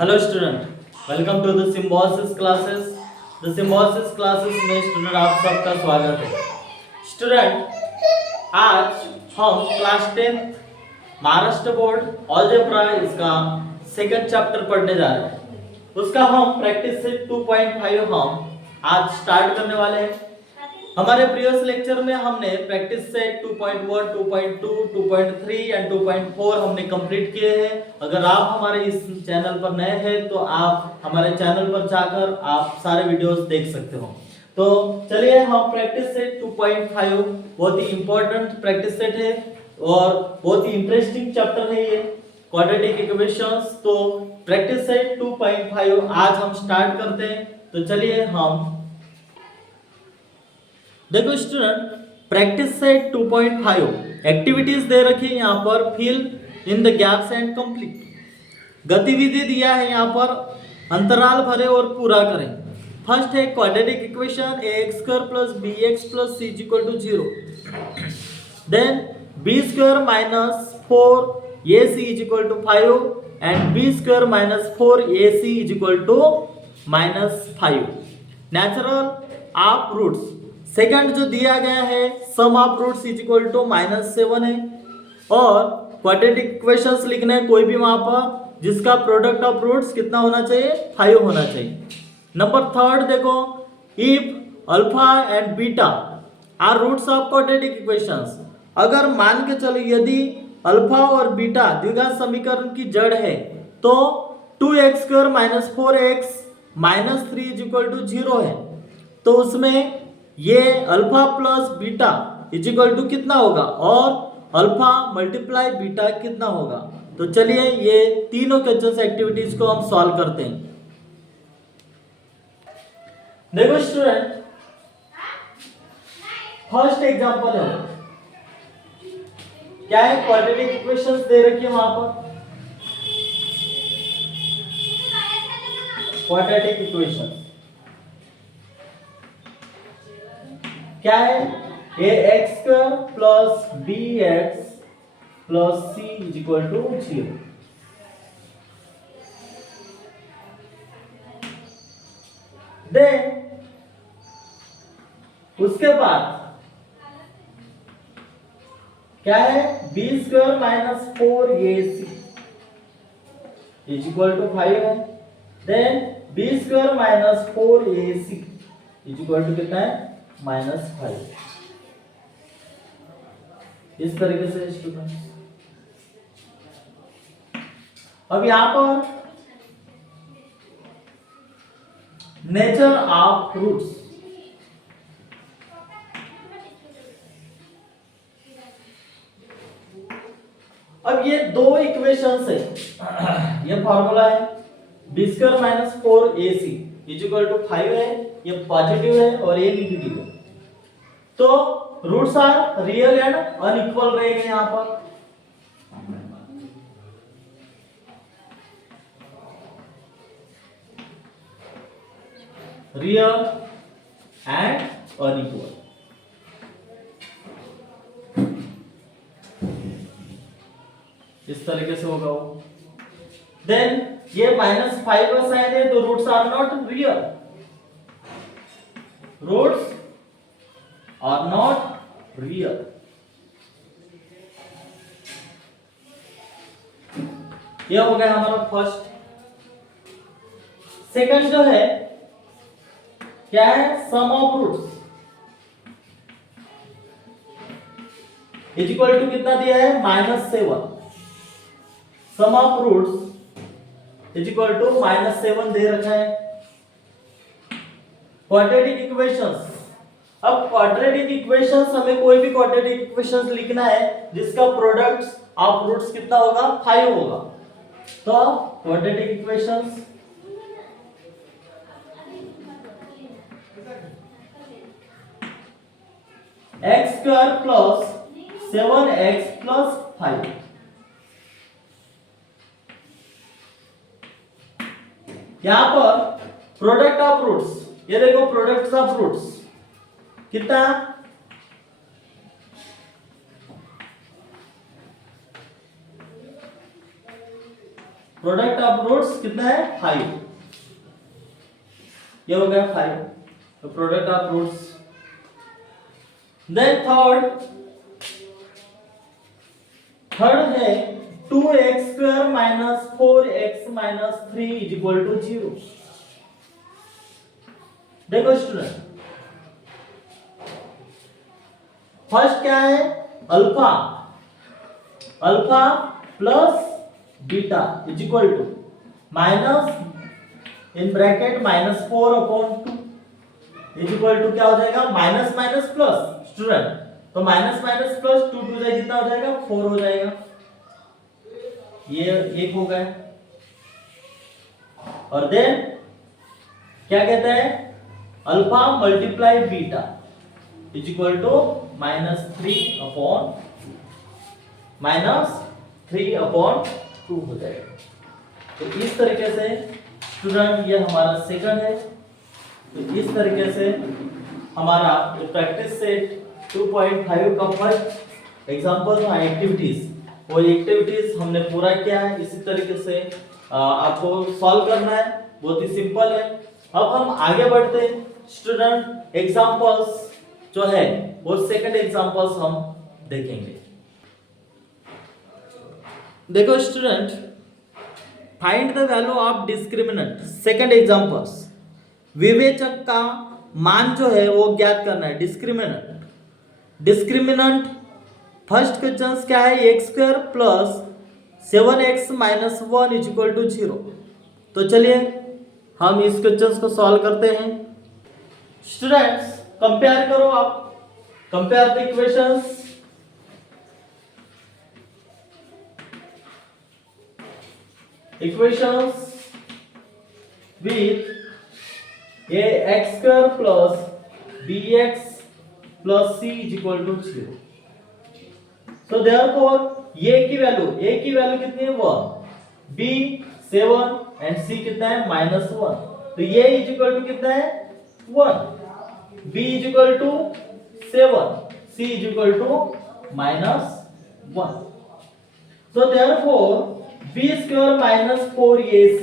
Hello student, welcome to the Symbiosis classes. The Symbiosis classes में student आप सबका स्वागत है। स्टूडेंट, आज हम क्लास 10 महाराष्ट्र बोर्ड अलजेब्रा इसका सेकंड चैप्टर पढ़ने जा रहे हैं। उसका हम प्रैक्टिस सेट 2.5 हम आज स्टार्ट करने वाले हैं। हमारे प्रीवियस लेक्चर में हमने प्रैक्टिस सेट 2.1, 2.2, 2.3 एंड 2.4 हमने कंप्लीट किए हैं। अगर आप हमारे इस चैनल पर नए हैं तो आप हमारे चैनल पर जाकर आप सारे वीडियोस देख सकते हो। तो चलिए हम प्रैक्टिस सेट 2.5 बहुत ही इंपॉर्टेंट प्रैक्टिस सेट है और बहुत ही इंटरेस्टिंग चैप्टर है ये क्वाड्रेटिक इक्वेशंस। तो प्रैक्टिस सेट 2.5 आज हम स्टार्ट करते हैं। तो चलिए हम देखो स्टूडेंट, प्रैक्टिस सेट 2.5 एक्टिविटीज दे रखी है यहाँ पर। Fill in the gaps and complete गतिविधि दिया है यहाँ पर, अंतराल भरे और पूरा करें। फर्स्ट है quadratic equation ax square plus bx plus c equal to 0। Then b square minus 4ac is equal to 5 and b square minus 4ac is equal to -5। Natural of roots second जो दिया गया है sum of roots is equal to -7 है। और quadratic equations लिखना है कोई भी वहां पर जिसका प्रोडक्ट ऑफ रूट्स कितना होना चाहिए, 5 होना चाहिए। नंबर थर्ड देखो, if alpha and beta are roots of quadratic equations. अगर मान के चलो यदि अल्फा और बीटा द्विघात समीकरण की जड़ है तो 2x square minus 4x minus 3 is equal to 0 है। तो उसमें ये alpha plus beta is equal to कितना होगा और अल्फा मल्टीप्लाई बीटा कितना होगा। तो चलिए ये तीनों क्वेश्चंस एक्टिविटीज को हम सॉल्व करते हैं। देखो स्टूडेंट, फर्स्ट एग्जांपल है क्या है, क्वाड्रेटिक इक्वेशंस दे रखी है वहां पर। क्वाड्रेटिक इक्वेशंस क्या है, ax square plus bx plus c is equal to 0। Then उसके बाद क्या है, b square minus 4ac is equal to 5 है। Then b square minus 4ac is equal to कितना है, -5। इस तरीके से स्टूडेंट, अब यहां पर नेचर ऑफ रूट्स, अब ये दो इक्वेशंस है, ये फॉर्मूला है b square minus 4ac is equal to 5 है, ये पॉजिटिव है और ये नेगेटिव है। तो roots are real and unequal रहेंगे यहां पर। रियल एंड अनइक्वल, इस तरीके से होगा वो। देन ये -5 का साइन है तो roots are not real, roots are not real. ये हो गया हमारा फर्स्ट। सेकंड जो है क्या है, sum of roots is equal to कितना दिया है, -7। Sum of roots is equal to -7 दे रखा है। क्वाड्रेटिक इक्वेशंस, अब क्वाड्रेटिक इक्वेशंस हमें कोई भी क्वाड्रेटिक इक्वेशंस लिखना है जिसका प्रोडक्ट ऑफ रूट्स कितना होगा, 5 होगा। तो quadratic equations x square plus 7x plus 5, यहां पर प्रोडक्ट ऑफ रूट्स, ये देखो प्रोडक्ट ऑफ रूट्स कितना, प्रोडक्ट ऑफ रूट्स कितना है 5, ये हो गया 5, तो product of roots. Then third है 2x² minus 4x minus 3 is equal to 0। देखो स्टूडेंट, फर्स्ट क्या है, alpha plus beta is equal to minus in bracket -4/2 is equal to क्या हो जाएगा, माइनस माइनस प्लस स्टूडेंट, तो माइनस माइनस प्लस 2 2 जाए कितना हो जाएगा 4 हो जाएगा, ये एक हो गया। और देन क्या कहता है, alpha multiply beta is equal to -3/2 हो जाएगा। तो इस तरीके से स्टूडेंट ये हमारा सेकंड है। तो इस तरीके से हमारा प्रैक्टिस सेट 2.5 का फर्स्ट एग्जांपल था एक्टिविटीज, वो एक्टिविटीज हमने पूरा किया है। इसी तरीके से आपको सॉल्व करना है, बहुत ही सिंपल है। अब हम आगे बढ़ते हैं स्टूडेंट, एग्जांपल्स जो है वो सेकंड एग्जांपल्स हम देखेंगे। देखो student, find the value of discriminant, second examples, विवेचक का मान जो है वो ज्ञात करना है। डिस्क्रिमिनेंट फर्स्ट क्वेश्चन क्या है, x² plus 7x minus 1 is equal to 0। तो चलिए हम इस क्वेश्चन को सॉल्व करते हैं। स्टूडेंट्स कंपेयर करो, आप compare the equations. with ax² plus bx plus c is equal to 0। So therefore a की वैल्यू कितनी है 1, b 7 एंड c कितना है -1। तो a इज इक्वल टू कितना है 1, b is equal to 7, c is equal to -1। So therefore b² minus 4ac,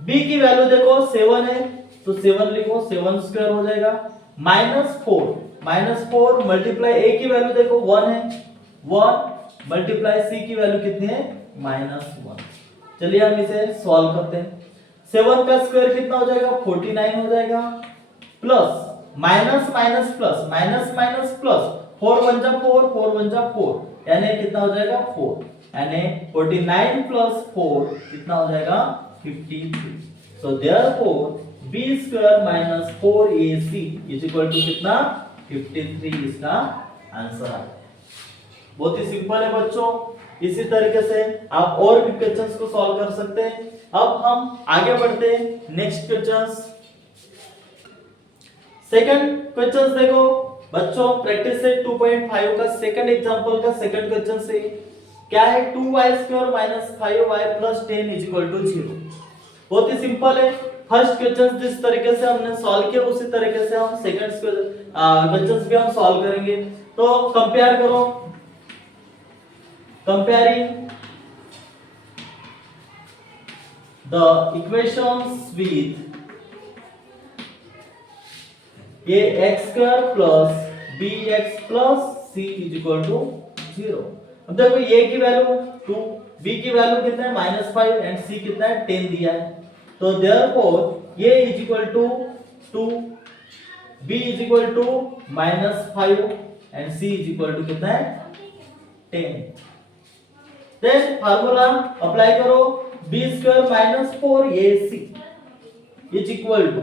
b की value देखो 7 है तो 7 लिखो, 7² हो जाएगा, -4 मल्टीप्लाई a की वैल्यू देखो 1 है, 1 मल्टीप्लाई c की वैल्यू कितनी है -1। चलिए हम इसे सॉल्व करते हैं। 7 का स्क्वायर कितना हो जाएगा 49 हो जाएगा, plus minus minus plus, minus minus plus, 4 1 जा 4, 4 1 जा 4, यानी कितना हो जाएगा 4, यानी 49 प्लस 4 कितना हो जाएगा 53। So therefore b² minus 4ac is equal to कितना 53, इसका आंसर है। बहुत ही सिंपल है बच्चों, इसी तरीके से आप और भी क्वेश्चंस को सॉल्व कर सकते हैं। अब हम आगे बढ़ते हैं नेक्स्ट क्वेश्चंस। सेकंड क्वेश्चंस देखो बच्चों, प्रैक्टिस सेट 2.5 का सेकंड एग्जांपल का सेकंड क्वेश्चन से क्या है, 2y² minus 5y plus 10 is equal to 0। बहुत ही सिंपल है। फर्स्ट क्वेश्चन जिस तरीके से हमने सॉल्व किया उसी तरीके से हम सेकंड क्वेश्चंस भी हम सॉल्व करेंगे। तो कंपेयर करो, comparing the equations with ax² plus bx plus c is equal to 0। अब देखो a की वैल्यू 2, b की वैल्यू कितना है -5 एंड c कितना है 10 दिया है। तो therefore a is equal to 2, b is equal to -5 and c is equal to कितना है 10। देन फार्मूला अप्लाई करो, b² minus 4ac is equal to,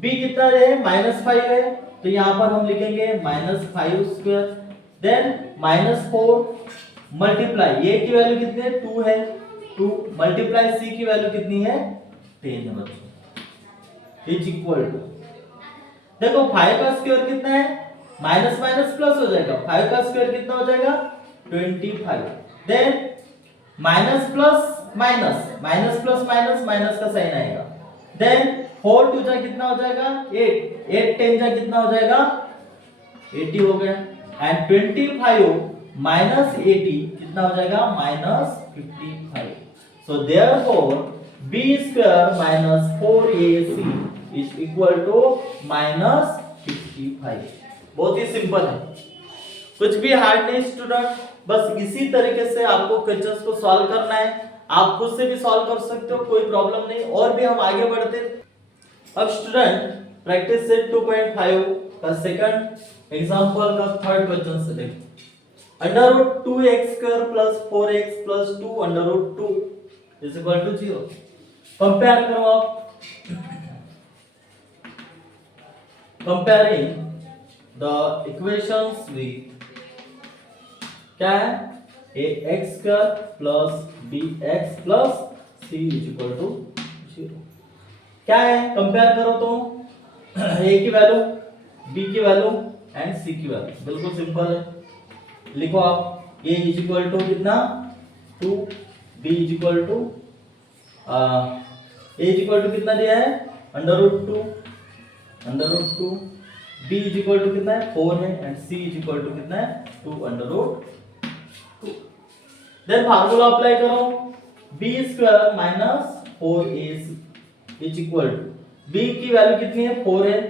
b कितना है -5 है तो यहां पर हम लिखेंगे -5², देन -4 मल्टीप्लाई a की वैल्यू कितनी है 2 है, 2 मल्टीप्लाई c की वैल्यू कितनी है 10 है बच्चों, इज इक्वल टू, देखो 5 का स्क्वायर कितना है माइनस माइनस प्लस हो जाएगा, 5 का स्क्वायर कितना हो जाएगा 25, then minus plus minus, minus plus minus, minus का साइन आएगा, देन 4 2 जा कितना हो जाएगा 8, 8 10 जा कितना हो जाएगा 80 हो गया, एंड 25 माइनस 80 कितना हो जाएगा -55। So therefore b square minus 4ac is equal to minus 55। बहुत ही सिंपल है, कुछ भी हार्ड नहीं स्टूडेंट, बस इसी तरीके से आपको क्वेश्चंस को सॉल्व करना है। आप खुद से भी सॉल्व कर सकते हो, कोई प्रॉब्लम नहीं। और भी हम आगे बढ़ते। अब स्टूडेंट प्रैक्टिस सेट 2.5 का सेकंड एग्जांपल का थर्ड क्वेश्चन से देखो। √2x² + 4x + 2 √2 = 0। कंपेयर करो आप। कंपेयरिंग द इक्वेशंस विथ क्या है, ax² + bx + c = 0। क्या है, कंपेयर करो तो a की वैल्यू, b की वैल्यू एंड c की वैल्यू। बिल्कुल सिंपल है, लिखो आप a = कितना 2, b = a = कितना दिया है √2, b कितना है 4 है एंड c कितना है 2 √2। देन फार्मूला अप्लाई करो, b² - 4ac b की वैल्यू कितनी है 4 है,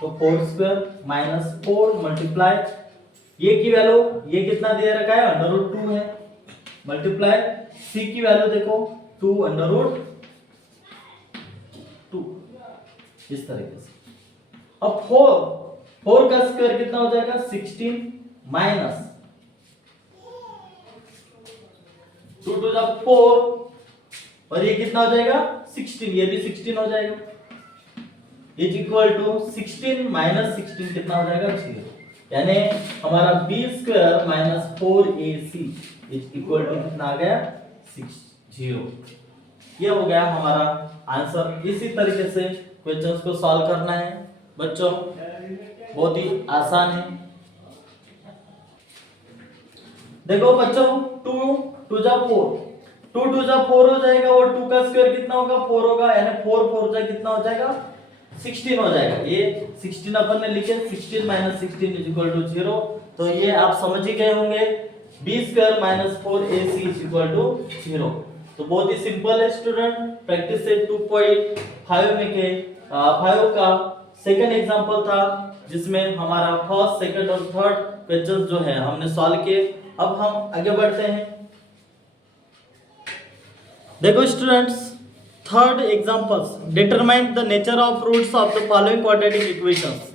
तो 4² - 4 मल्टीप्लाई ये की वैल्यू, ये कितना दे रखा है √2 है, मल्टीप्लाई c की वैल्यू देखो 2 √2। इस तरीके से। अब 4 का स्क्वायर कितना हो जाएगा 16 माइनस 2 to the 4 और ये कितना हो जाएगा 16, ये भी 16 हो जाएगा, इज इक्वल टू 16 माइनस 16 कितना हो जाएगा 0। यानी हमारा b² - 4ac is equal to कितना आ गया 0। ये हो गया हमारा आंसर। इसी तरीके से क्वेश्चंस को सॉल्व करना है बच्चों, बहुत ही आसान है। देखो बच्चों 2 to the 4 2 to the 4 हो जाएगा और 2 का स्क्वायर कितना होगा 4 होगा, यानी 4 4 जाए कितना हो जाएगा 16 हो जाएगा। ये 16 अपन ने लिखे, 16 माइनस 16 इज इक्वल टू 0। तो ये आप समझ ही गए होंगे, b² - 4ac is equal to 0। तो बहुत ही सिंपल है स्टूडेंट। प्रैक्टिस सेट 2.5 में के 5 का सेकंड एग्जांपल था, जिसमें हमारा फर्स्ट, सेकंड और थर्ड क्वेश्चंस जो है हमने सॉल्व किए। अब हम आगे बढ़ते हैं। देखो students, third examples, determine the nature of roots of the following quadratic equations.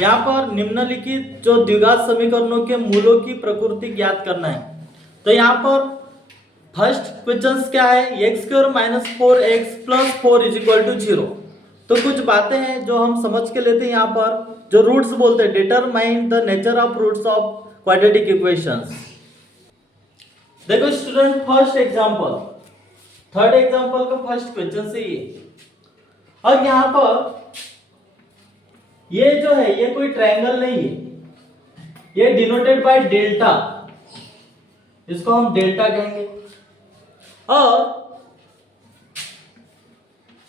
यहाँ पर निम्नलिखित जो द्विघात समीकरणों के मूलों की प्रकृति ज्ञात करना है। तो यहाँ पर फर्स्ट क्वेश्चंस क्या है, x² - 4x + 4 = 0। तो कुछ बातें हैं जो हम समझ के लेते हैं। यहाँ पर जो रूट्स बोलते हैं, determine the nature of roots of quadratic equations. देखो student, first example, third example का फर्स्ट क्वेश्चन से ये। और यहां पर ये जो है ये कोई ट्रायंगल नहीं है, ये डिनोटेड बाय डेल्टा, इसको हम डेल्टा कहेंगे। और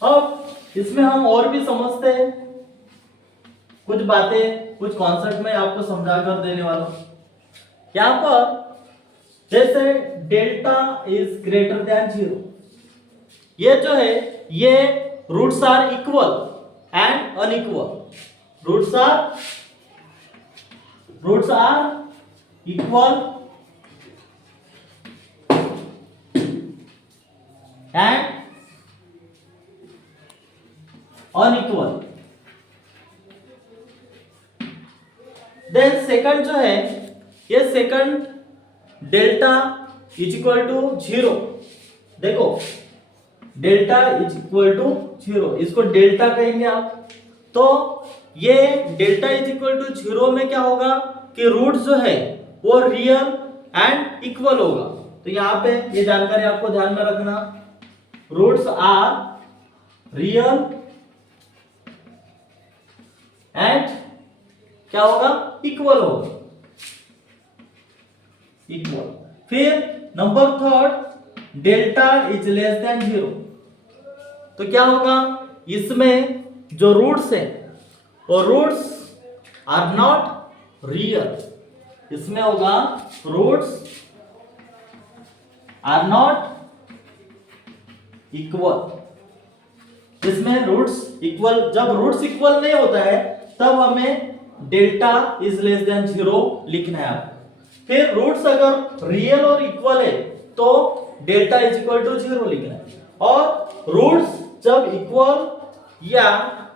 अब इसमें हम और भी समझते हैं कुछ बातें, कुछ कॉन्सेप्ट में आपको समझा कर देने वाला हूं। यहां पर जैसे डेल्टा इज ग्रेटर देन 0, ये जो है ये roots are equal and unequal, roots are equal and unequal. Then second जो है, ये second delta is equal to 0। देखो डेल्टा इज इक्वल टू 0, इसको डेल्टा कहेंगे आप। तो ये डेल्टा इज इक्वल टू 0 में क्या होगा कि रूट जो है वो रियल एंड इक्वल होगा। तो यहाँ पे ये जानकारी आपको ध्यान में रखना, रूट्स आर रियल एंड क्या होगा इक्वल होगा, इक्वल। फिर number third, delta is less than 0। तो क्या होगा, इसमें जो रूट्स है वो रूट्स आर नॉट रियल, इसमें होगा रूट्स आर नॉट इक्वल। इसमें रूट्स इक्वल, जब रूट्स इक्वल नहीं होता है तब हमें डेल्टा इज लेस देन 0 लिखना है आपको। फिर रूट्स अगर रियल और इक्वल है तो डेल्टा इज इक्वल टू 0 लिखना है, और रूट्स जब इक्वल या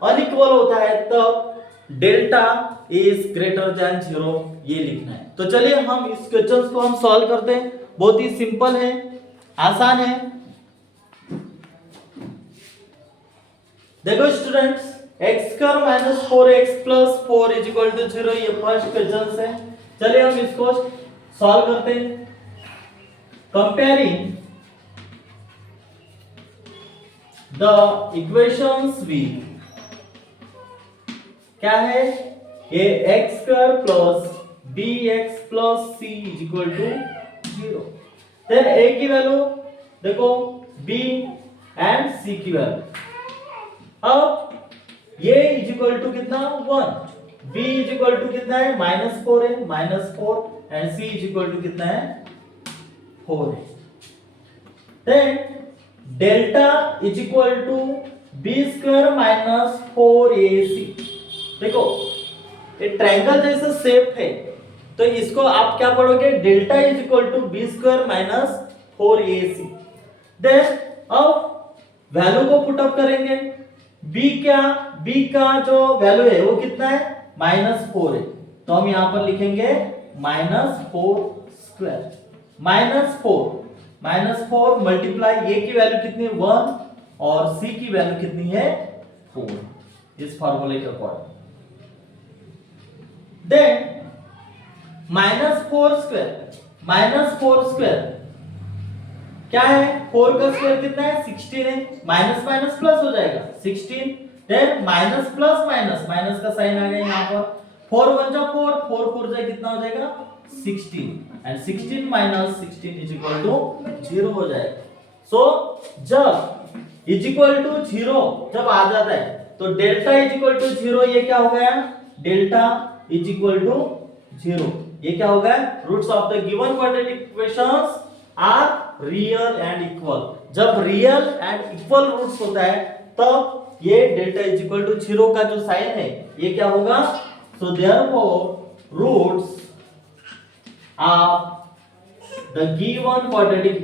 अनइक्वल होता है तब डेल्टा इज ग्रेटर देन 0 ये लिखना है। तो चलिए हम इस क्वेश्चन को हम सॉल्व करते हैं। बहुत ही सिंपल है, आसान है। देखो students, x square minus 4x plus 4 is equal to 0 ये फर्स्ट क्वेश्चन है। चलिए हम इसको सॉल्व करते हैं। कंपेयरिंग द इक्वेशंस विद, क्या है ये x square plus bx plus c is equal to 0। Then a की वैल्यू देखो, b एंड c की वैल्यू। अब ये इज इक्वल टू कितना 1, b इज इक्वल टू कितना है -4 है, -4 and c is equal to कितना है 4 है। Then delta is equal to b square minus 4ac। देखो ये ट्रायंगल जैसा शेप है तो इसको आप क्या पढ़ोगे, delta is equal to b square minus 4ac। Then अब वैल्यू को पुट अप करेंगे। b का जो वैल्यू है वो कितना है -4 है, तो हम यहां पर लिखेंगे -4 स्क्वायर। -4 मल्टीप्लाई a की वैल्यू कितनी है 1 और c की वैल्यू कितनी है 4 इस फार्मूले के अकॉर्डिंग। देन -4 स्क्वायर क्या है, 4 का स्क्वायर कितना है 16 है, माइनस माइनस प्लस हो जाएगा 16। Then minus plus minus, minus का साइन आ गया यहाँ पर, 4 1 जा 4, 4 4 जा कितना हो जाएगा 16 and 16 minus 16 is equal to 0 हो जाएगा। सो जब इज इक्वल टू 0 जब आ जाता है तो डेल्टा इज इक्वल टू 0 ये क्या हो गया, डेल्टा इज इक्वल टू 0 ये क्या हो गया, roots of the given quadratic equations are real and equal. जब रियल एंड इक्वल रूट्स होता है तब ये डेल्टा इज इक्वल टू 0 का जो साइन है ये क्या होगा। So therefore roots of the given quadratic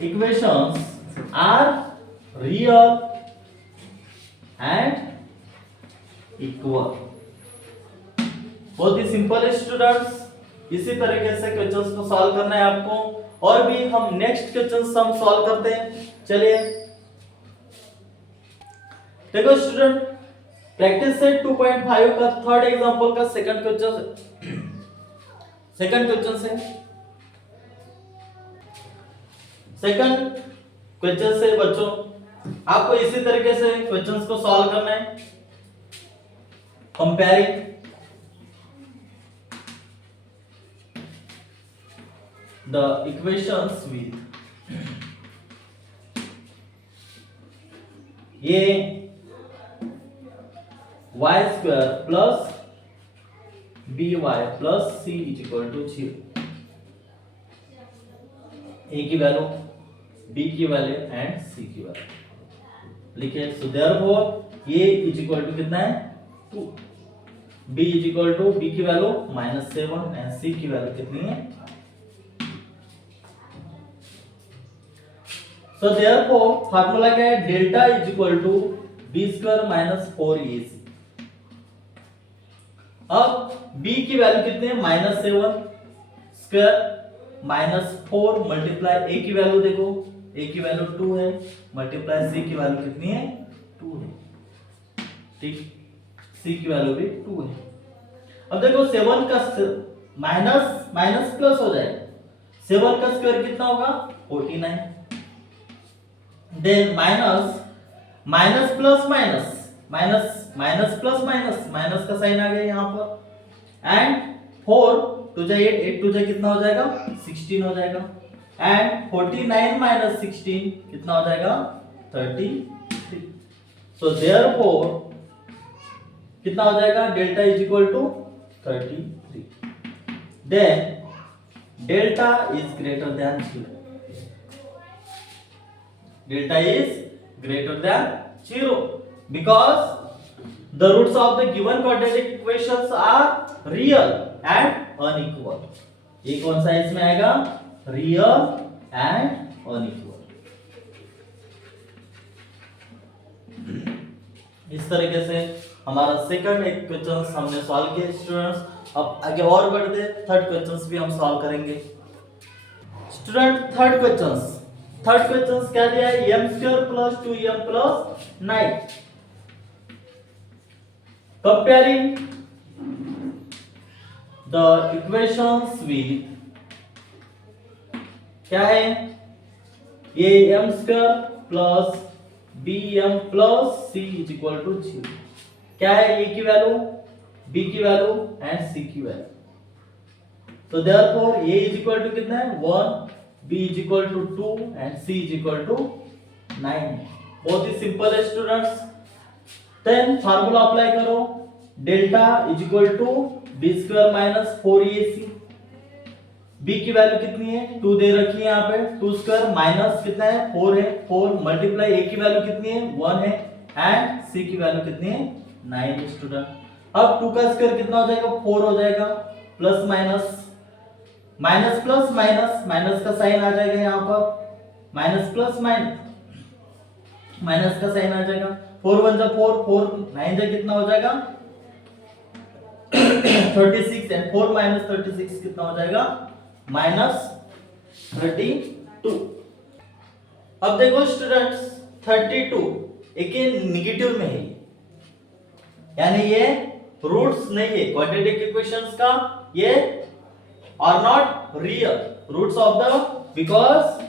equations are real and equal. बहुत ही सिंपल है स्टूडेंट्स, इसी तरीके से क्वेश्चंस को सॉल्व करना है आपको। और भी हम नेक्स्ट क्वेश्चंस हम सॉल्व करते हैं। चलिए देखो स्टूडेंट, प्रैक्टिस सेट 2.5 का थर्ड एग्जांपल का सेकंड क्वेश्चन से सेकंड क्वेश्चन से बच्चों आपको इसी तरीके से क्वेश्चंस को सॉल्व करना है। कंपेयरिंग the equations with ये y square plus by plus c is equal to 0। a की वैल्यू, b की वैल्यू एंड c की वैल्यू लिखे। So therefore a is equal to कितना है 2, b is equal to b की value -7 and c की value कितनी है। So therefore फार्मूला क्या है, delta is equal to b square minus 4ac। अब b की वैल्यू कितनी है -7 स्क्वायर माइनस 4 मल्टीप्लाई a की वैल्यू देखो, a की वैल्यू 2 है मल्टीप्लाई c की वैल्यू कितनी है 2 है, ठीक, c की वैल्यू भी 2 है। अब देखो 7 का माइनस माइनस प्लस हो जाएगा, 7 का स्क्वायर कितना होगा 49। Then minus plus minus plus minus का साइन आ गया यहाँ पर, एंड 4 2 जा 8, 8 2 जा कितना हो जाएगा 16 हो जाएगा, एंड 49 माइनस 16 कितना हो जाएगा 33। सो देयरफॉर कितना हो जाएगा, delta is equal to 33। Then delta is greater than 0. Delta is greater than 0 because the roots of the given quadratic equations are real and unequal. ये कौन सा इसमें आएगा? Real and unequal. इस तरीके से हमारा सेकंड एक क्वेश्चन हमने सॉल्व किया स्टूडेंट्स. अब आगे और बढ़ते, थर्ड क्वेश्चंस भी हम सॉल्व करेंगे. स्टूडेंट थर्ड क्वेश्चंस क्या दिया है? m² + 2m + 9 comparing the equations with क्या है? ये m² + bm + c = 0. क्या है? a की वैल्यू, b की वैल्यू एंड c की वैल्यू. तो therefore a = कितना है? 1, b = 2 and c = 9. बहुत ही सिंपल है स्टूडेंट्स. देन फार्मूला अप्लाई करो. Delta = b² - 4ac. b की वैल्यू कितनी है? 2 दे रखी है यहाँ पे. 2² माइनस कितना है? 4 है. 4 मल्टीप्लाई a की वैल्यू कितनी है? 1 है एंड c की वैल्यू कितनी है? 9 है स्टूडेंट. अब 2 का स्क्वायर कितना हो जाएगा? 4 हो जाएगा. Plus minus minus plus minus, minus का साइन आ जाएगा यहाँ पर. माइनस प्लस माइनस, माइनस का साइन आ जाएगा. 4 1 जा 4, 4 9 जा कितना हो जाएगा? 36 एंड 4 - 36 कितना हो जाएगा? -32. अब देखो स्टूडेंट्स 32 एक नेगेटिव में है, यानी ये रूट्स नहीं है क्वाड्रेटिक इक्वेशंस का. ये are not real roots of the because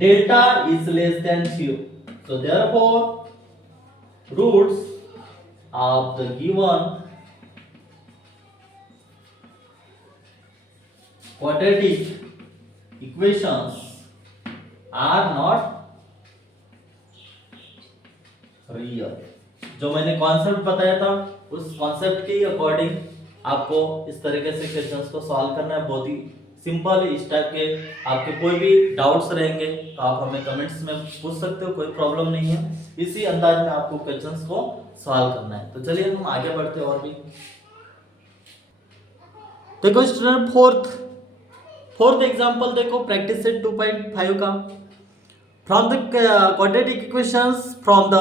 delta is less than 0. So therefore roots of the given quadratic equations are not real. जो मैंने कॉन्सेप्ट बताया था उस कॉन्सेप्ट के अकॉर्डिंग आपको इस तरीके से क्वेश्चंस को सॉल्व करना है. बहुत ही सिंपल है. इस टाइप के आपके कोई भी डाउट्स रहेंगे तो आप हमें कमेंट्स में पूछ सकते हो, कोई प्रॉब्लम नहीं है. इसी अंदाज में आपको क्वेश्चंस को सॉल्व करना है. तो चलिए हम आगे बढ़ते हैं. और भी देखो स्टूडेंट फोर्थ एग्जांपल देखो, प्रैक्टिस सेट 2.5 का. From the quadratic equations from the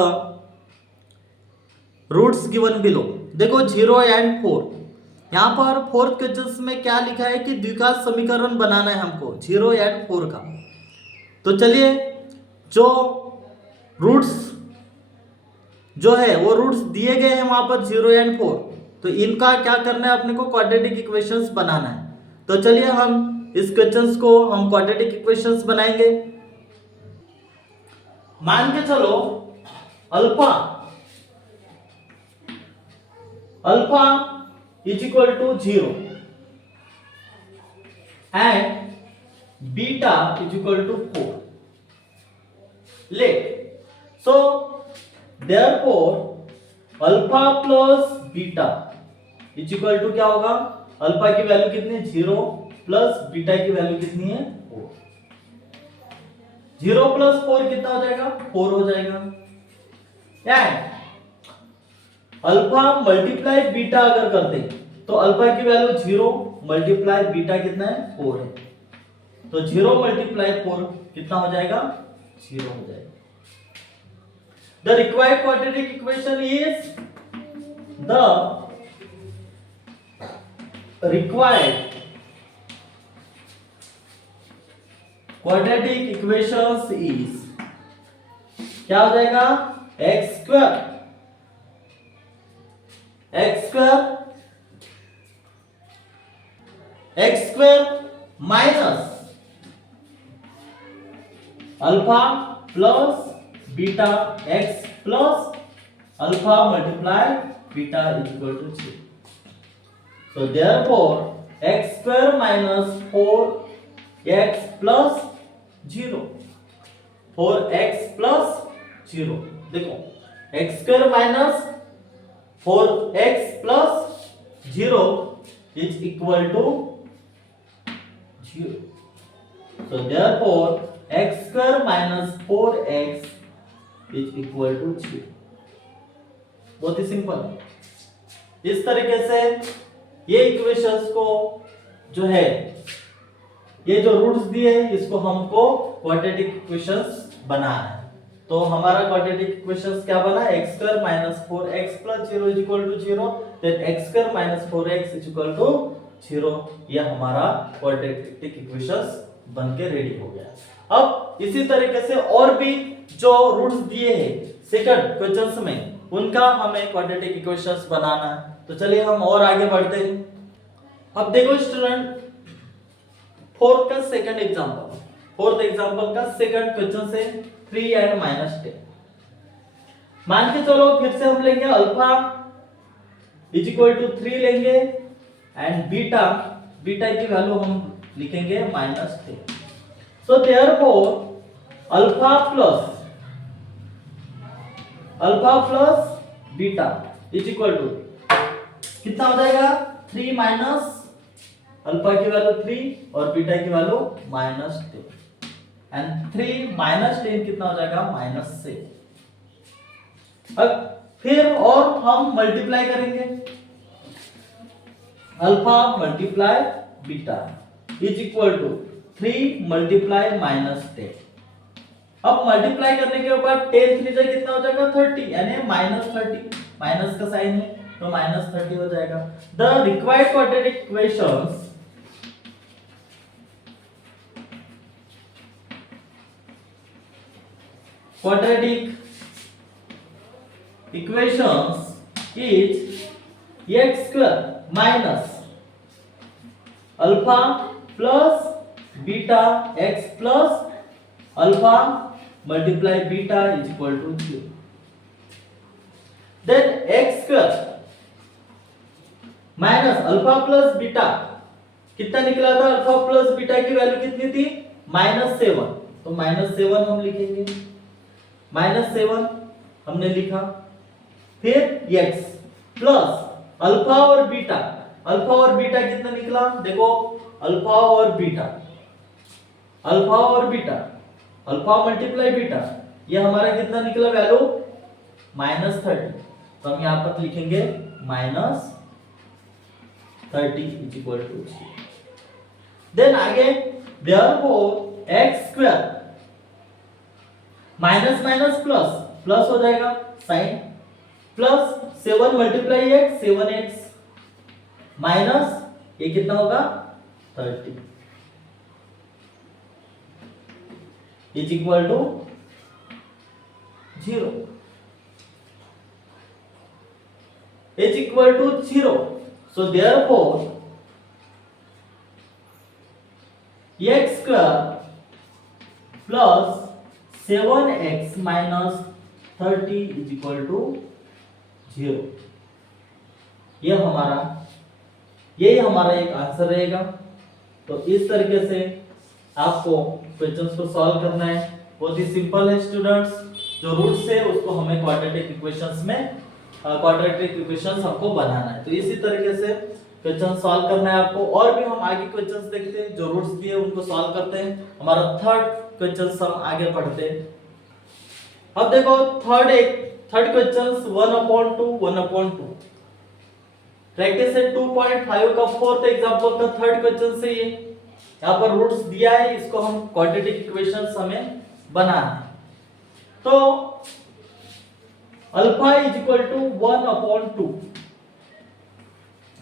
roots given below. देखो 0 एंड 4. यहाँ पर फोर्थ क्वेश्चन में क्या लिखा है कि द्विघात समीकरण बनाना है हमको 0 एंड 4 का. तो चलिए जो रूट्स जो है वो रूट्स दिए गए हैं वहां पर 0 एंड 4. तो इनका क्या करना है? अपने को क्वाड्रेटिक इक्वेशंस बनाना है. तो चलिए हम इस क्वेश्चंस को हम क्वाड्रेटिक इक्वेशंस बनाएंगे. मान के चलो alpha is equal to 0 and beta is equal to 4. Let so therefore alpha plus beta is equal to क्या होगा? अल्फा की वैल्यू कितनी है? 0 प्लस बीटा की वैल्यू कितनी है? 4. 0 प्लस 4 कितना हो जाएगा? 4 हो जाएगा. एंड अल्फा मल्टीप्लाई बीटा अगर करते तो अल्फा की वैल्यू 0 मल्टीप्लाई बीटा कितना है? 4 है. तो 0 मल्टीप्लाई 4 कितना हो जाएगा? 0 हो जाएगा. The required quadratic equation is the required quadratic equations is क्या हो जाएगा? x square minus alpha plus beta x plus alpha multiply beta is equal to 0. So therefore x square minus 4x plus 0 4x plus 0. देखो x square minus 4x plus 0 is equal to 0. So therefore x square minus 4x is equal to 0. बहुत ही simple. इस तरीके से ये equations को जो है, ये जो रूट्स दिए हैं इसको हमको क्वाड्रेटिक इक्वेशंस बनाना है। तो हमारा क्वाड्रेटिक इक्वेशंस क्या बना, x square minus 4x plus 0 is equal to 0, then x square minus 4x is equal to 0। ये हमारा क्वाड्रेटिक इक्वेशंस बनके रेडी हो गया। अब इसी तरीके से और भी जो रूट्स दिए हैं सेकंड क्वेश्चंस में, उनका हमें क्वाड्रेटिक इक्वेशंस बनाना है। तो चलिए हम और आगे बढ़ते हैं। अब देखो स्टूडेंट, फोर्थ एग्जांपल का सेकंड क्वेश्चन से 3 and -10। मान के चलो फिर से हम लेंगे अल्फा इज इक्वल टू 3 लेंगे एंड बीटा की वैल्यू हम लिखेंगे -10। So therefore alpha plus beta is equal to कितना हो जाएगा, 3 माइनस अल्फा की वैल्यू 3 और बीटा की वैल्यू -10 एंड 3 माइनस 10 कितना हो जाएगा, -6। अब फिर और हम मल्टीप्लाई करेंगे, alpha multiply beta is equal to 3 multiply -10। अब मल्टीप्लाई करने के बाद 10 3 से कितना हो जाएगा, 30 यानी -30, माइनस का साइन है तो -30 हो जाएगा। The required quadratic equations is x square minus alpha plus beta x plus alpha multiply beta is equal to 0. Then x square minus alpha plus beta कितना निकला था, अल्फा प्लस बीटा की value कितनी थी, -7। तो -7 हम लिखेंगे, -7 हमने लिखा। फिर x प्लस अल्फा और बीटा कितना निकला, देखो अल्फा और बीटा अल्फा मल्टीप्लाई बीटा, ये हमारा कितना निकला वैल्यू, -30। तो हम यहां पर लिखेंगे -30 इज इक्वल टू 0। देन आगे therefore x square minus minus plus plus हो जाएगा, sign plus 7 multiply x 7x minus ये कितना होगा 30 is equal to 0 is equal to 0। So therefore x square plus 7x minus 30 is equal to 0। यही हमारा एक answer रहेगा। तो इस तरीके से आपको क्वेश्चंस को सॉल्व करना है, बहुत ही सिंपल है स्टूडेंट्स। जो रूट्स है उसको हमें क्वाड्रेटिक इक्वेशंस हमको बनाना है। तो इसी तरीके से क्वेश्चन सॉल्व करना है आपको। और भी हम आगे क्वेश्चंस देखते हैं, जो रूट्स दिए उनको सॉल्व करते हैं। हमारा थर्ड क्वेश्चन हम आगे पढ़ते हैं। अब देखो थर्ड क्वेश्चंस 1/2 प्रैक्टिस है 2.5 का फोर्थ एग्जांपल का थर्ड क्वेश्चन से ये यहाँ पर रूट्स दिया है, इसको हम क्वाड्रेटिक इक्वेशंस हमें बनाना है। तो alpha is equal to 1/2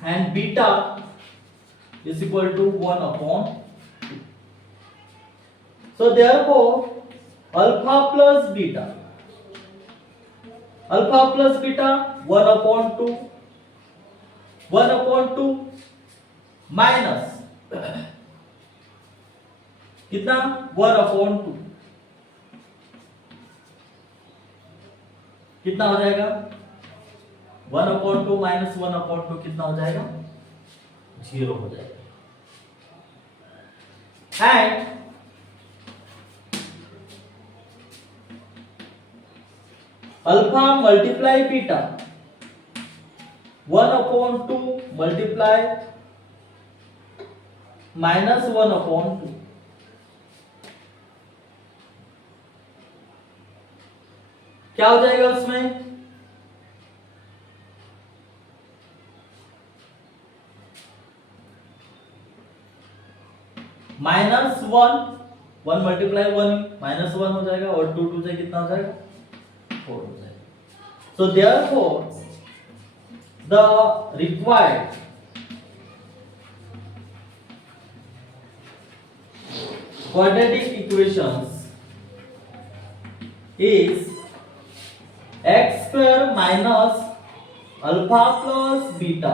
and beta is equal to 1/2. So therefore alpha plus beta 1/2 minus कितना 1/2 कितना हो जाएगा 1/2 माइनस 1/2 कितना हो जाएगा 0 हो जाएगा। And alpha multiply beta 1/2 multiply -1/2। क्या हो जाएगा उसमें? -1, 1 मल्टीप्लाई 1 -1 हो जाएगा और 2 से कितना हो जाएगा? 4 हो जाएगा। So therefore the required quadratic equations is x square minus alpha plus beta,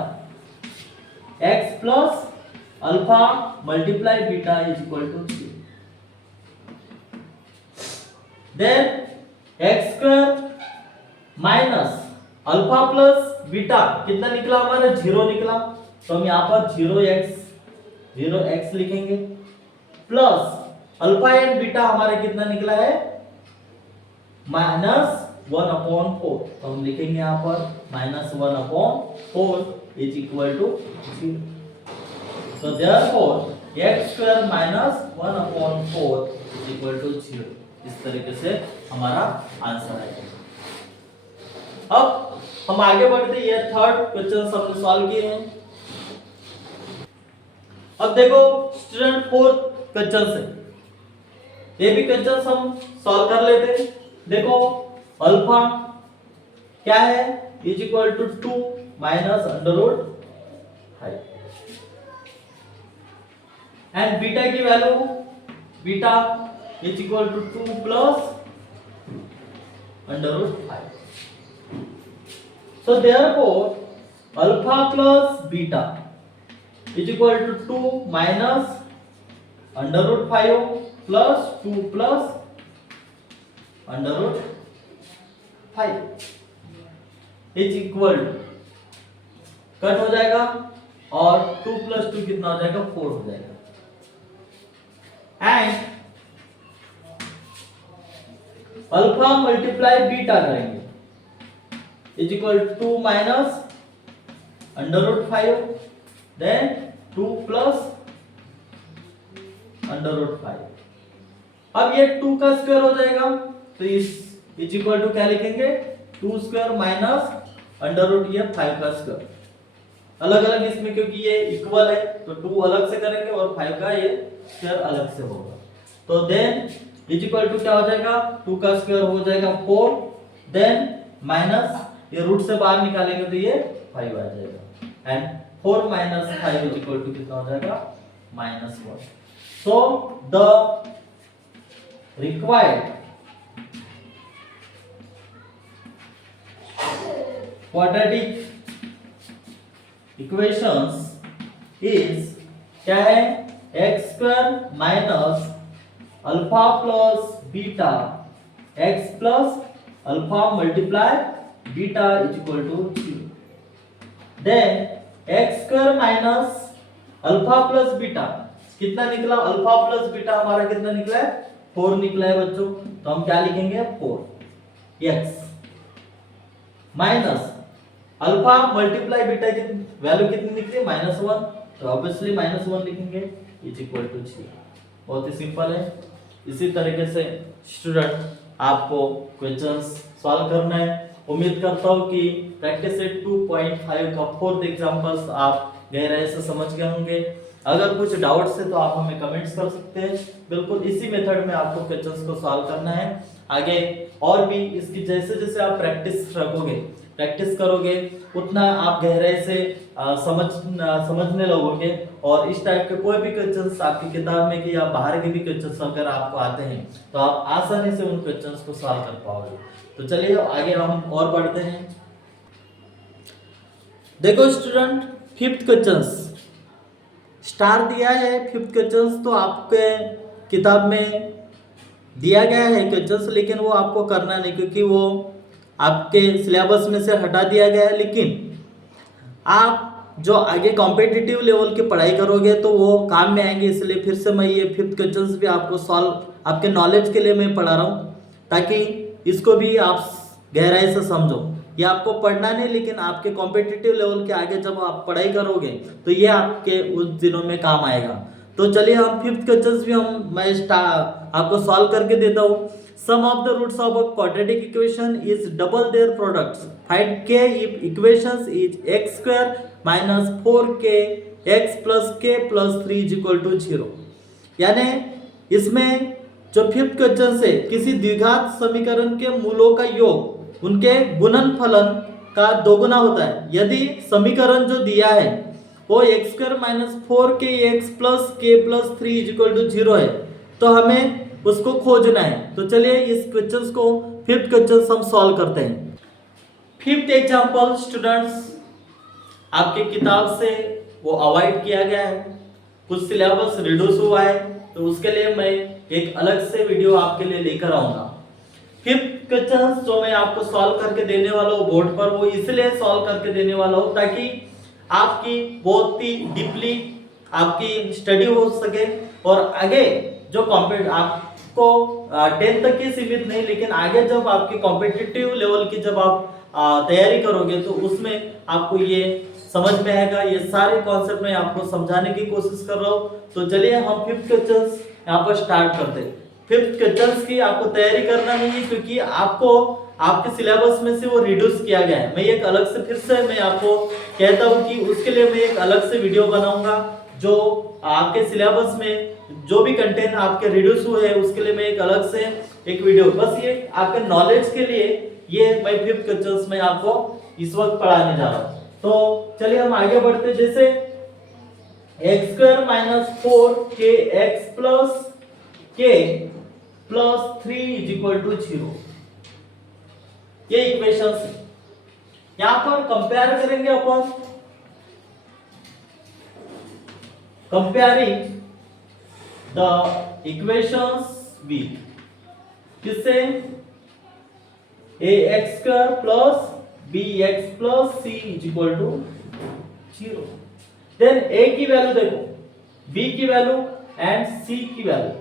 x plus alpha multiply beta is equal to 0. Then x square minus alpha plus beta कितना निकला हमारा? 0 निकला, तो हम यहाँ पर 0x लिखेंगे, प्लस अल्फा एंड बीटा हमारा कितना निकला है? -1/4, तो हम लिखेंगे यहाँ पर -1/4 is equal to 0। So therefore x square -1/4 is equal to 0। इस तरीके से हमारा आंसर आएगा। अब हम आगे बढ़ते हैं, ये थर्ड क्वेश्चन हमने सॉल्व किए हैं। अब देखो स्टूडेंट, फोर्थ क्वेश्चन से ये भी क्वेश्चन हम सॉल्व कर लेते हैं। देखो अल्फा क्या है? Is equal to 2 minus √5 and beta की वैल्यू, beta is equal to 2 plus √5। So therefore alpha plus beta is equal to 2 minus √5 plus 2 plus √5 is equal to, cut हो जाएगा और 2 प्लस 2 कितना हो जाएगा? 4 हो जाएगा। एंड अल्फा मल्टीप्लाई बीटा करेंगे is equal to 2 minus √5 then 2 plus √5। अब ये 2 का स्क्वायर हो जाएगा, तो इस इज इक्वल टू क्या लिखेंगे? 2 स्क्वायर माइनस √5 का स्क्वायर। अलग अलग इसमें, क्योंकि ये इक्वल है तो 2 अलग से करेंगे और 5 का ये स्क्वायर अलग से होगा। तो देन इज इक्वल टू क्या हो जाएगा? 2 का स्क्वायर हो जाएगा 4, देन माइनस ये रूट से बाहर निकालेंगे तो ये 5 आ जाएगा, and 4 minus 5 is equal to कितना हो जाएगा? -1। So the required quadratic equations is क्या है? x square minus alpha plus beta, x plus alpha multiply beta is equal to 0. Then x square minus alpha plus beta कितना निकला? Alpha plus beta हमारा कितना निकला है? 4 निकला है बच्चों, तो हम क्या लिखेंगे? 4 x minus alpha multiply beta की वैल्यू कितनी निकली? -1, तो ऑब्वियसली -1 लिखेंगे इज इक्वल टू 0। बहुत ही सिंपल है। इसी तरीके से स्टूडेंट आपको क्वेश्चंस सॉल्व करना है। उम्मीद करता हूँ कि प्रैक्टिस सेट 2.5 का फोर्थ एग्जांपल्स आप गहराई से समझ गए होंगे। अगर कुछ डाउट्स है तो आप हमें कमेंट्स कर सकते हैं। बिल्कुल इसी मेथड में आपको क्वेश्चंस को सॉल्व करना है। आगे और भी इसकी जैसे जैसे आप प्रैक्टिस रखोगे, प्रैक्टिस करोगे, उतना आप गहराई से समझने लगोगे, और इस टाइप के कोई भी क्वेश्चंस आपकी किताब में कि या बाहर के भी क्वेश्चंस अगर आपको आते हैं तो आप आसानी से उन क्वेश्चंस को सॉल्व कर पाओगे। तो चलिए आगे हम और बढ़ते हैं। देखो स्टूडेंट, फिफ्थ क्वेश्चंस स्टार दिया है। फिफ्थ क्वेश्चंस तो आपके किताब में दिया गया है क्वेश्चंस, लेकिन वो आपको करना नहीं क्योंकि वो आपके सिलेबस में से हटा दिया गया है। लेकिन आप जो आगे कॉम्पिटिटिव लेवल की पढ़ाई करोगे तो वो काम में आएंगे, इसलिए फिर से मैं ये फिफ्थ क्वेश्चंस भी आपको सॉल्व आपके नॉलेज के लिए मैं पढ़ा रहा हूँ, ताकि इसको भी आप गहराई से समझो। ये आपको पढ़ना नहीं, लेकिन आपके कॉम्पिटिटिव लेवल के आगे जब आप पढ़ाई करोगे तो ये आपके उस दिनों में काम आएगा। तो चलिए हम फिफ्थ क्वेश्चन भी मैं आपको सॉल्व करके देता हूँ। Sum of the roots of a quadratic equation is double their products, find K if equations is x square minus 4k x plus k plus 3 is equal to 0। यानी इसमें जो fifth question से किसी द्विघात समीकरण के मूलों का योग उनके गुणनफलन का दोगुना होता है। यदि समीकरण जो दिया है वो x square minus 4k x plus k plus 3 is equal to 0 है तो हमें उसको खोजना है। तो चलिए इस क्वेश्चन को फिफ्थ क्वेश्चन हम सॉल्व करते हैं। फिफ्थ एग्जांपल स्टूडेंट्स आपके किताब से वो अवॉइड किया गया है, कुछ सिलेबस रिड्यूस हुआ है, तो उसके लिए मैं एक अलग से वीडियो आपके लिए लेकर आऊंगा। फिफ्थ क्वेश्चन जो मैं आपको सॉल्व करके देने वाला हूँ बोर्ड पर, वो इसलिए सॉल्व करके देने वाला हूँ ताकि आपकी बहुत ही डीपली आपकी स्टडी हो सके और आगे जो आपको 10th तक ही सीमित नहीं, लेकिन आगे जब आपके कॉम्पिटिटिव लेवल की जब आप तैयारी करोगे तो उसमें आपको ये समझ में आएगा। ये सारे कॉन्सेप्ट में आपको समझाने की कोशिश कर रहा हूँ। तो चलिए हम फिफ्थ क्वेश्चन यहाँ पर स्टार्ट करते हैं। फिफ्थ क्वेश्चन की आपको तैयारी करना नहीं है क्योंकि आपको आपके सिलेबस में से वो रिड्यूस किया गया है। मैं एक अलग से फिर से मैं आपको कहता हूँ कि उसके लिए मैं एक अलग से वीडियो बनाऊंगा जो आपके सिलेबस में जो भी कंटेंट आपके रिड्यूस हुए हैं उसके लिए मैं एक अलग से एक वीडियो, बस ये आपके नॉलेज के लिए ये मैं फिफ्थ क्वेश्चन में आपको इस वक्त पढ़ाने जा रहा हूँ। तो चलिए हम आगे बढ़ते हैं। जैसे x square minus 4k x plus k plus 3 is equal to 0, ये इक्वेशन है। यहां पर कंपेयर करेंगे अपन, कंपेयरिंग द इक्वेशंस विथ किससे ax square plus bx plus c is equal to 0। Then a की वैल्यू देखो, b की वैल्यू एंड c की वैल्यू,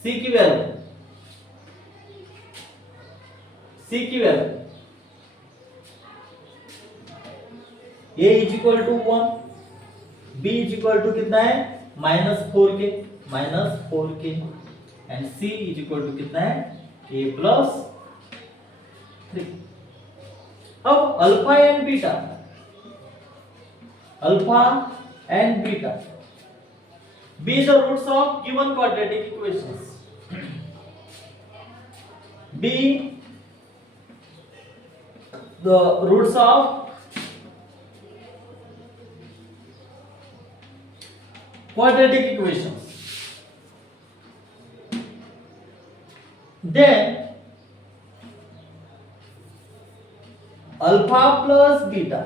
c की वैल्यू, c की value a is equal to 1, b is equal to कितना है -4k and c is equal to कितना है a प्लस 3। अब alpha and beta be the roots of given quadratic equations, be the roots of quadratic equations, then alpha plus beta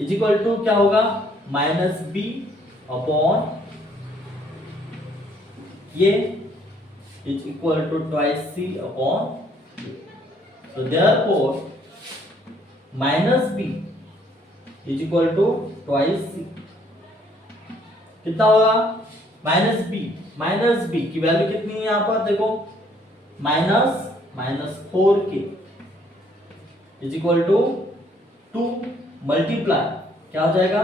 is equal to क्या होगा -b upon ये is equal to twice c upon a। So therefore -b is equal to twice c कितना होगा -b की value कितनी है यहां पर देखो -4k is equal to 2 multiply क्या हो जाएगा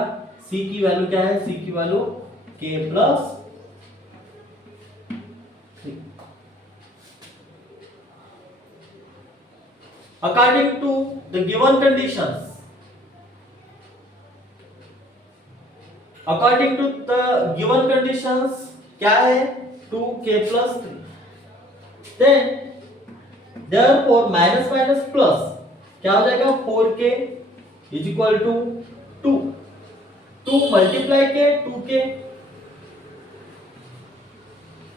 c की वैल्यू क्या है, c की value k plus 3। According to the given conditions, according to the given conditions क्या है 2k plus 3। Then therefore minus minus plus क्या हो जाएगा 4k is equal to 2 multiply के 2k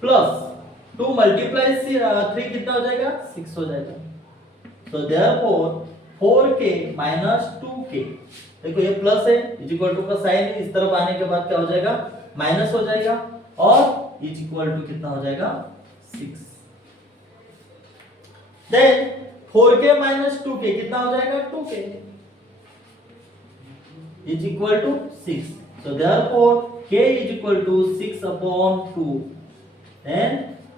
प्लस 2 मल्टीप्लाई 3 कितना हो जाएगा 6 हो जाएगा। So therefore 4k minus 2k, देखो ये प्लस है इज इक्वल टू का साइन इस तरफ आने के बाद क्या हो जाएगा माइनस हो जाएगा और इज इक्वल टू कितना हो जाएगा 6। देन 4k माइनस 2k कितना हो जाएगा 2k is equal to 6। So therefore k is equal to 6 upon 2 and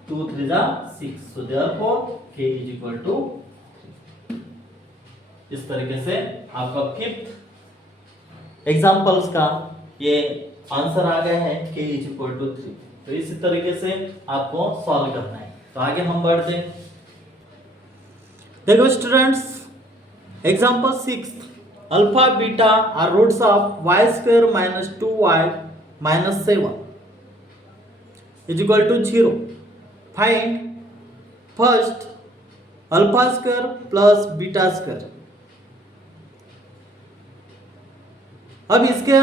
2 3 जा 6। So therefore k is equal to 3। इस तरीके से आपका फिफ्थ एग्जांपल्स का ये आंसर आ गया है k इज इक्वल टू 3। तो इसी तरीके से आपको सॉल्व करना है। तो आगे हम बढ़ते हैं। देखो students, example 6, alpha beta are roots of y square minus 2y minus 7 is equal to 0। Find first alpha square plus beta square. अब इसके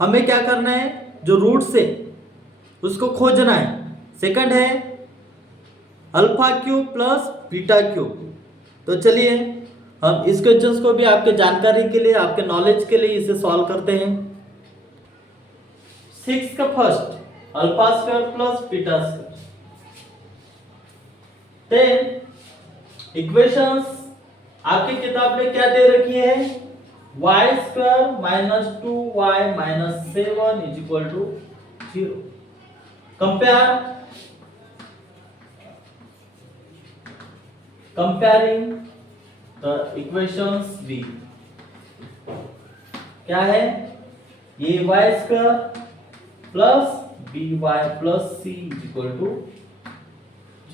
हमें क्या करना है, जो रूट्स है उसको खोजना है। सेकंड है alpha cube plus beta cube. तो चलिए हम इस क्वेश्चंस को भी आपके जानकारी के लिए, आपके नॉलेज के लिए इसे सॉल्व करते हैं। 6 का first alpha square plus beta square. Then equations आपकी किताब में क्या दे रखी है, y square minus 2y minus 7 is equal to 0। Comparing the equations b क्या है, ये y square plus by plus c is equal to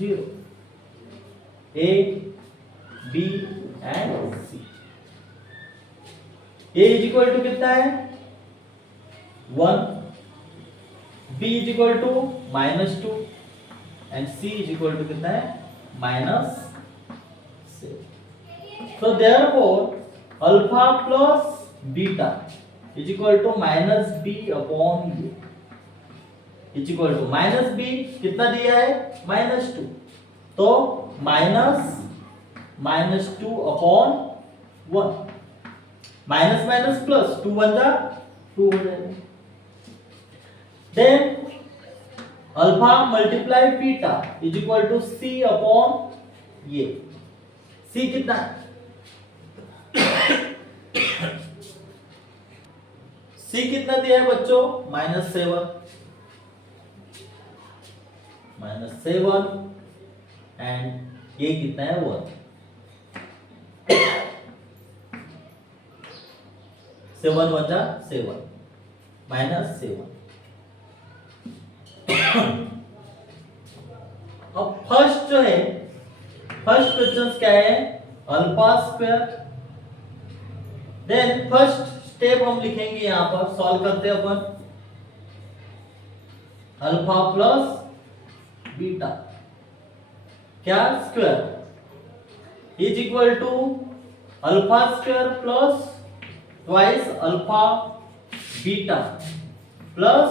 0। a b and c। a is equal to कितना है 1, b is equal to -2 and c is equal to कितना है -6। So therefore alpha plus beta is equal to -b upon a is equal to -b कितना दिया है -2, तो -2 upon 1, minus minus plus 2 1 जा 2 हो जाएगा। Then alpha multiply beta is equal to c upon ये। c कितना है, c कितना दिया है बच्चों -7 एंड ये कितना है 1। 7 1 जा 7 -7। अब फर्स्ट जो है, फर्स्ट क्वेश्चन क्या है, alpha square. Then first step हम लिखेंगे यहां पर, सॉल्व करते हैं अपन। अल्फा प्लस बीटा क्या square is equal to alpha square plus twice alpha beta plus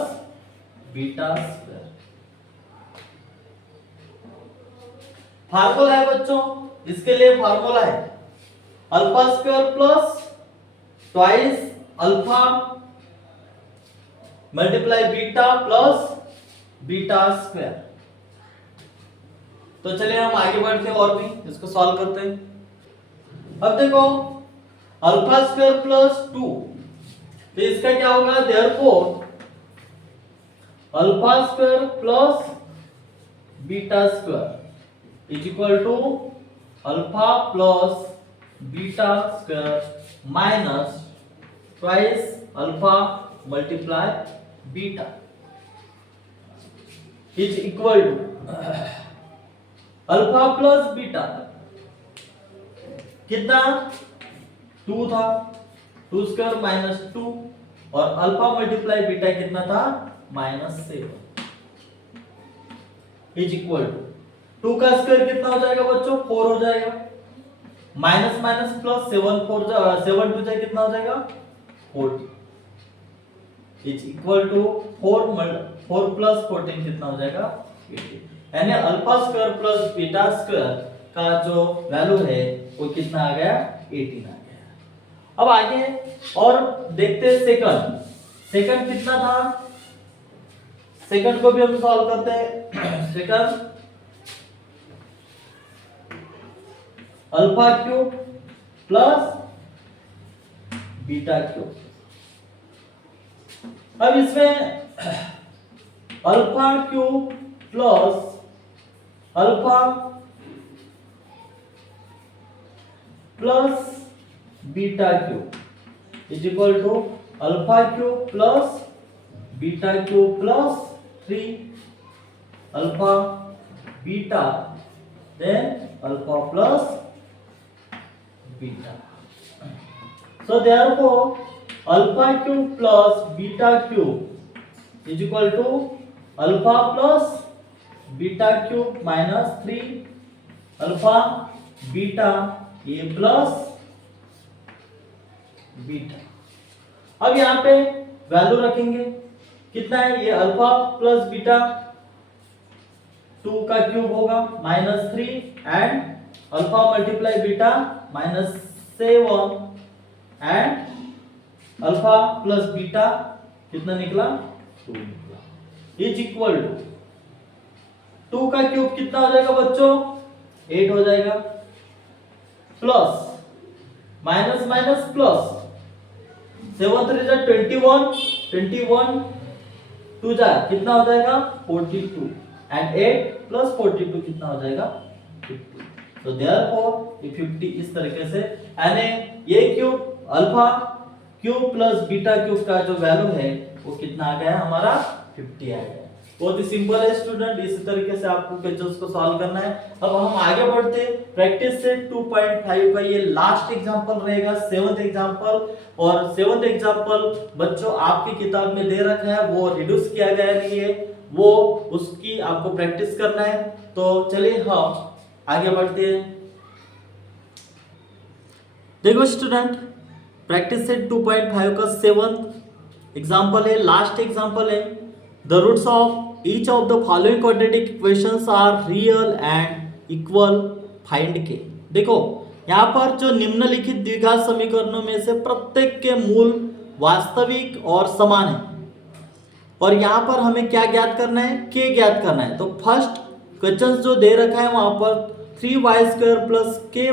beta square. Formula है बच्चों, इसके लिए फार्मूला है alpha square plus twice alpha multiply beta plus beta square. तो चलिए हम आगे बढ़ते हैं और भी इसको सॉल्व करते हैं। अब देखो अल्फा स्क्वायर प्लस 2, तो इसका क्या होगा, therefore alpha square plus beta square is equal to alpha plus beta square minus twice alpha multiply beta is equal to alpha plus beta कितना 2 था, 2 स्क्वायर -2 और अल्फा मल्टीप्लाई बीटा कितना था -7 is equal to 2 का square कितना हो जाएगा बच्चों 4 हो जाएगा, माइनस माइनस प्लस 7 2 जाए कितना हो जाएगा 40 इज इक्वल टू 4 प्लस 14 कितना हो जाएगा 18। यानी alpha square plus beta square का जो वैल्यू है वो कितना आ गया 18 आ गया। अब आगे और देखते हैं सेकंड कितना था, सेकंड को भी हम सॉल्व करते हैं। Second alpha cube plus beta cube. अब इसमें alpha cube plus alpha plus beta cube is equal to alpha cube plus beta cube plus 3 alpha beta then alpha plus beta. So therefore alpha cube plus beta cube is equal to alpha plus beta cube minus 3 alpha beta a plus beta. अब यहाँ पे value रखेंगे कितना है ये alpha plus beta 2 का cube होगा minus 3 and alpha multiply beta minus 7 and alpha plus beta कितना निकला 2 निकला इज इक्वल टू 2 का क्यूब कितना हो जाएगा बच्चों 8 हो जाएगा प्लस माइनस माइनस प्लस 7 3 जा 21 2 जा कितना हो जाएगा 42 एंड 8 प्लस 42 कितना हो जाएगा 50. तो देयरफॉर ये 50 इस तरीके से यानी ये cube alpha cube plus beta cube का जो वैल्यू है वो कितना आ गया हमारा 50 आ गया. बहुत ही सिंपल है स्टूडेंट. इसी तरीके से आपको क्वेश्चंस को सॉल्व करना है. अब हम आगे बढ़ते हैं. प्रैक्टिस सेट 2.5 का ये लास्ट एग्जांपल रहेगा 7th एग्जांपल. और 7th एग्जांपल बच्चों आपकी किताब में दे रखा है वो रिड्यूस किया गया नहीं है वो उसकी आपको प्रैक्टिस करना है. तो चलिए हम आगे बढ़ते हैं. देखो स्टूडेंट प्रैक्टिस सेट 2.5 का 7th एग्जांपल है लास्ट एग्जांपल है. The roots of each of the following quadratic equations are real and equal. Find k. देखो यहाँ पर जो निम्नलिखित द्विघात समीकरणों में से प्रत्येक के मूल वास्तविक और समान है और यहाँ पर हमें क्या ज्ञात करना है k ज्ञात करना है. तो फर्स्ट क्वेश्चन जो दे रखा है वहां पर 3y² plus ky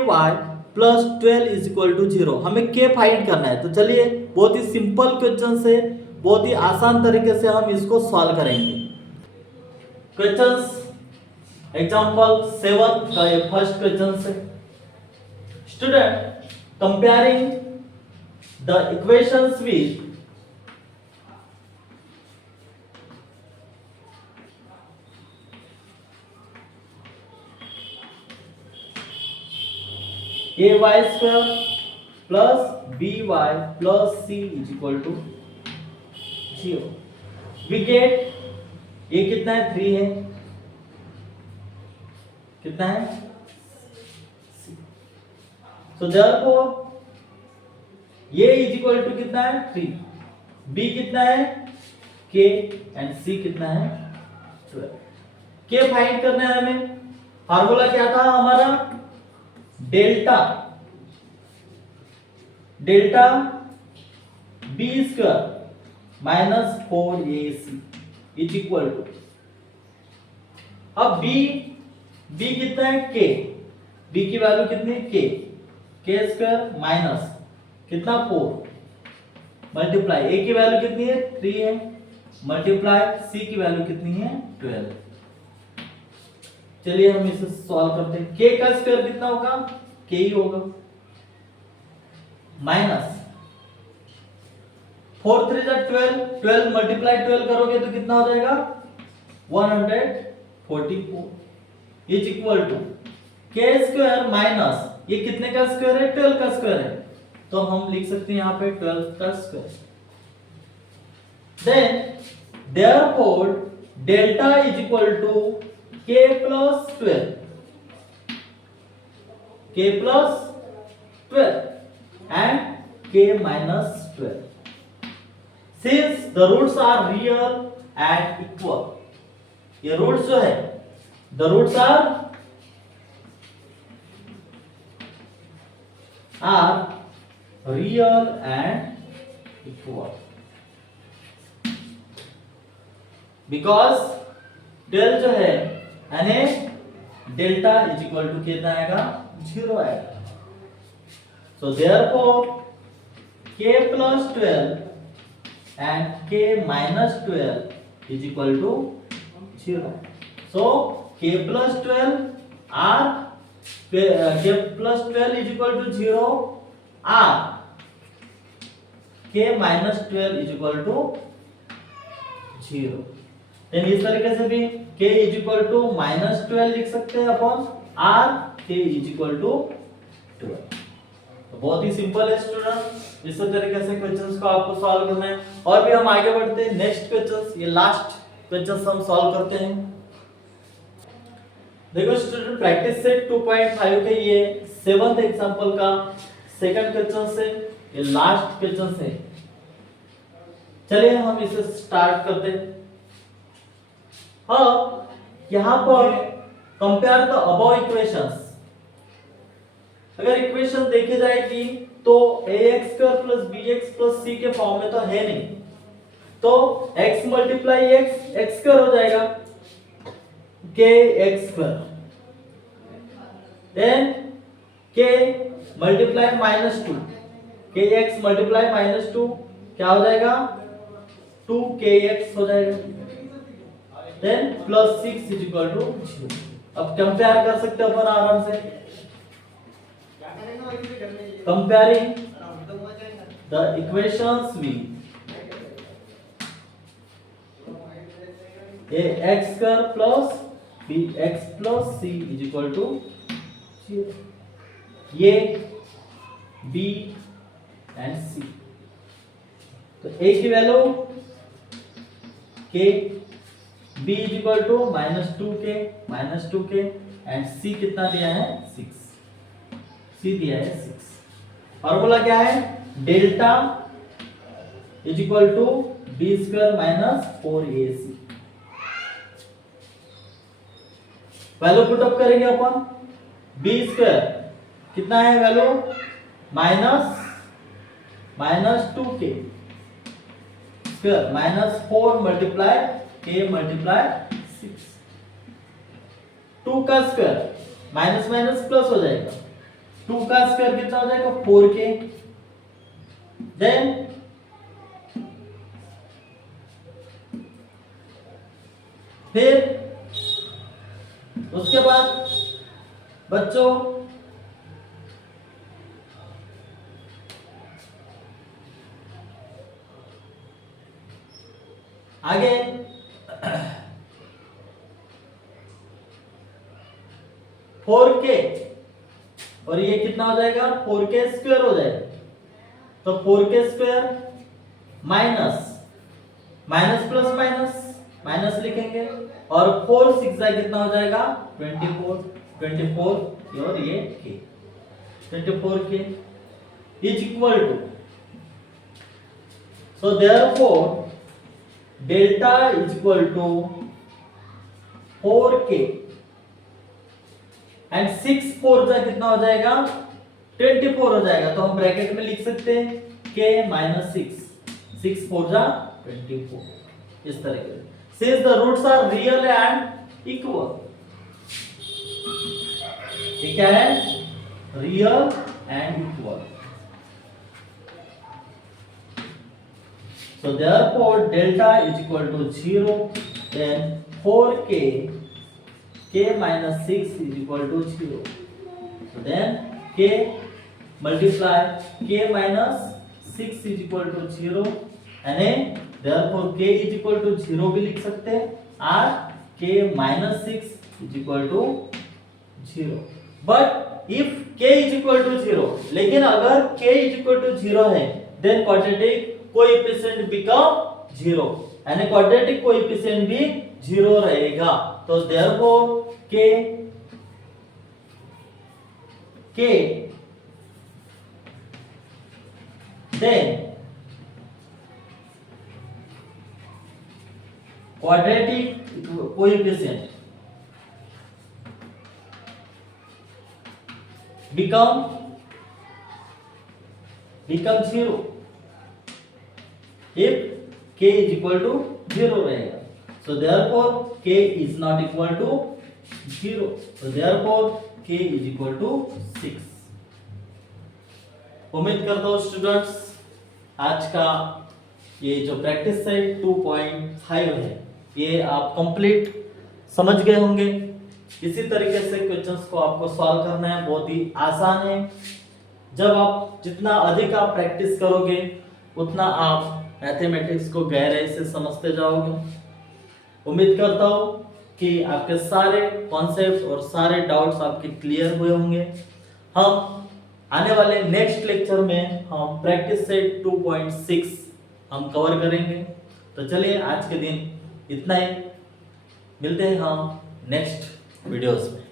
plus 12 is equal to 0. हमें k फाइंड करना है. तो चलिए बहुत ही सिंपल क्वेश्चन से बहुत ही आसान तरीके से हम इसको सॉल्व करेंगे. क्वेश्चंस एग्जांपल 7 का ये फर्स्ट क्वेश्चन से student comparing the equations with ay² plus by plus c is equal to 0. we get ये कितना है 3 है कितना है so therefore ये इज इक्वल टू कितना है 3. b कितना है k एंड c कितना है 12. k फाइंड करना है हमें. फार्मूला क्या था हमारा delta b² minus 4ac is equal to. अब b कितना है k. b की वैल्यू कितनी है k² माइनस कितना 4 मल्टीप्लाई a की वैल्यू कितनी है 3 है मल्टीप्लाई c की वैल्यू कितनी है 12. चलिए हम इसे सॉल्व करते हैं. k का स्क्वायर कितना होगा k ही होगा माइनस 4 3 जा 12 मल्टीप्लाई 12 करोगे तो कितना हो जाएगा 144 is equal to k² minus ये कितने का स्क्वायर है 12 का स्क्वायर है तो हम लिख सकते हैं यहाँ पे 12 का square. Then therefore delta is equal to k plus 12 and k minus 12. Since the roots are real and equal, ये roots जो है the roots are real and equal because del जो है यानी डेल्टा इज इक्वल टू कितना आएगा 0 आएगा. So therefore k plus 12 and k minus 12 is equal to 0. So k plus 12 are k plus 12 is equal to 0 are k minus 12 is equal to 0। Then इस तरीके से भी k इज इक्वल टू -12 लिख सकते हैं upon r, k is equal to 12। तो बहुत ही सिंपल है स्टूडेंट, इस तरीके से क्वेश्चंस को आपको सॉल्व करना है। और भी हम आगे बढ़ते हैं नेक्स्ट क्वेश्चंस, ये लास्ट क्वेश्चंस हम सॉल्व करते हैं। देखो स्टूडेंट, प्रैक्टिस सेट 2.5 के ये 7th एग्जांपल का सेकंड क्वेश्चन से, ये लास्ट क्वेश्चन है। चलिए हम इसे स्टार्ट करते हैं। अब यहां पर कंपेयर द अबव इक्वेशंस। अगर इक्वेशन देखी जाएगी तो ax² + bx + c के फॉर्म में तो है नहीं, तो x मल्टीप्लाई x² हो जाएगा, kx², then k multiply -2, kx multiply -2 क्या हो जाएगा, 2kx हो जाएगा, देन +6 इज इक्वल टू 0। अब कंपेयर कर सकते हो अपन आराम से, comparing the equations with ax² + bx + c is equal to 0। ये b एंड c, तो a की value k, b is equal to -2k and c कितना दिया है 6, c दिया है 6। फॉर्मूला क्या है, delta is equal to b² - 4ac। Value put up करेंगे अपन, b² कितना है value, -2k square -4 multiply k multiply 6, 2 का स्क्वायर माइनस माइनस प्लस हो जाएगा, 2 का स्क्वायर कितना हो जाएगा 4k, देन फिर उसके बाद बच्चों आगे 4k और ये कितना हो जाएगा 4k स्क्वायर हो जाएगा, तो 4k square minus minus plus minus minus लिखेंगे और 4 6 कितना हो जाएगा 24 और ये k 24k is equal to, so therefore delta is equal to 4k and 6 4 जा कितना हो जाएगा 24 हो जाएगा, तो हम ब्रैकेट में लिख सकते हैं k - 6 6 4 जा 24 इस तरीके से। Since the roots are real and equal, ये क्या है real and equal, so therefore delta is equal to 0, then 4k k - 6 is equal to 0, so then k multiply k - 6 is equal to 0 and therefore k is equal to 0 भी लिख सकते हैं, और k - 6 is equal to 0, but if k is equal to 0, लेकिन अगर k is equal to 0 है then quadratic coefficient become 0 यानी quadratic coefficient भी 0 रहेगा, तो therefore k then quadratic coefficient become 0 if k is equal to 0 रहेगा, so therefore k is not equal to 0, so therefore k is equal to 6। उम्मीद करता हूँ students आज का ये जो प्रैक्टिस है 2.5 है ये आप कंप्लीट समझ गए होंगे। इसी तरीके से क्वेश्चंस को आपको सॉल्व करना है, बहुत ही आसान है। जब आप जितना अधिक आप प्रैक्टिस करोगे उतना आप मैथमेटिक्स को गहराई से समझते जाओगे। उम्मीद करता हूँ कि आपके सारे कॉन्सेप्ट और सारे डाउट्स आपके क्लियर हुए होंगे। हम आने वाले नेक्स्ट लेक्चर में हम प्रैक्टिस सेट 2.6 हम कवर करेंगे। तो चलिए आज के दिन इतना ही, मिलते हैं हम नेक्स्ट वीडियोस में।